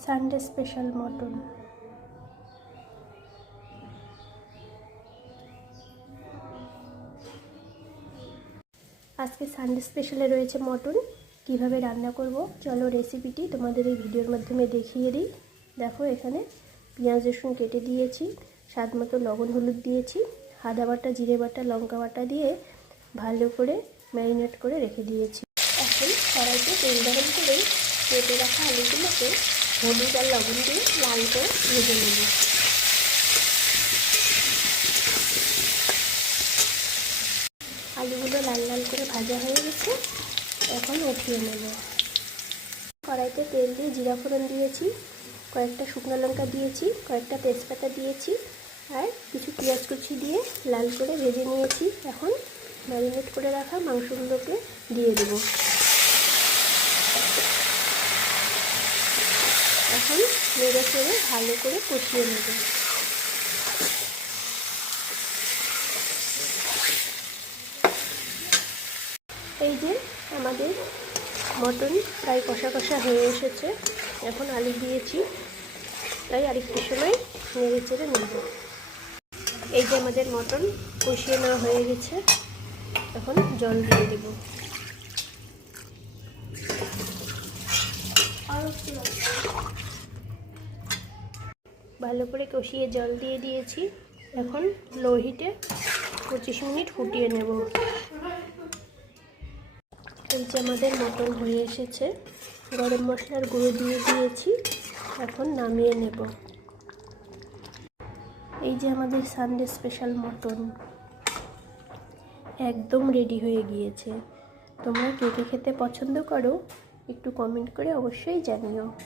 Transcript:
Sunday special mutton. আজকে Sunday স্পেশালে রয়েছে mutton. কিভাবে রান্না করব চলো রেসিপিটি তোমাদের এই ভিডিওর মাধ্যমে দেখিয়ে দিই। দেখো এখানে পেঁয়াজ রসুন কেটে দিয়েছি, স্বাদ মতো লবণ হলুদ দিয়েছি, আদা বাটা জিরে বাটা লঙ্কা বাটা দিয়ে ভালো করে ম্যারিনেট করে রেখে দিয়েছি। এখন কড়াইতে তেল গরম করে কেটে রাখা আলুগুলোকে হলুদ আর লবণ দিয়ে লাল করে ভেজে নেব। আলুগুলো লাল লাল করে ভাজা হয়ে গেছে, এখন উঠিয়ে নেব। কড়াইতে তেল দিয়ে জিরা ফোড়ন দিয়েছি, কয়েকটা শুকনো লঙ্কা দিয়েছি, কয়েকটা তেজপাতা দিয়েছি আর কিছু পেঁয়াজ কুচি দিয়ে লাল করে ভেজে নিয়েছি। এখন ম্যারিনেট করে রাখা মাংসগুলোকে দিয়ে দেব। এখন নেড়ে চেড়ে ভালো করে কষিয়ে নেব। এই যে আমাদের মটন প্রায় কষা কষা হয়ে এসেছে, এখন আলু দিয়েছি, তাই আরেকটু সময় নেড়ে চেড়ে নেব। এই যে আমাদের মটন কষিয়ে নেওয়া হয়ে গেছে, এখন জল দিয়ে দেব। ভালো করে কষিয়ে জল দিয়ে দিয়েছি, এখন লো হিটে 25 মিনিট ফুটিয়ে নেব। এই যে আমাদের মটন হয়ে এসেছে, গরম মশলার গুঁড়ো দিয়ে দিয়েছি, এখন নামিয়ে নেব। এই যে আমাদের সানডে স্পেশাল মটন একদম রেডি হয়ে গিয়েছে। তোমরা কে কে খেতে পছন্দ করো একটু কমেন্ট করে অবশ্যই জানিও।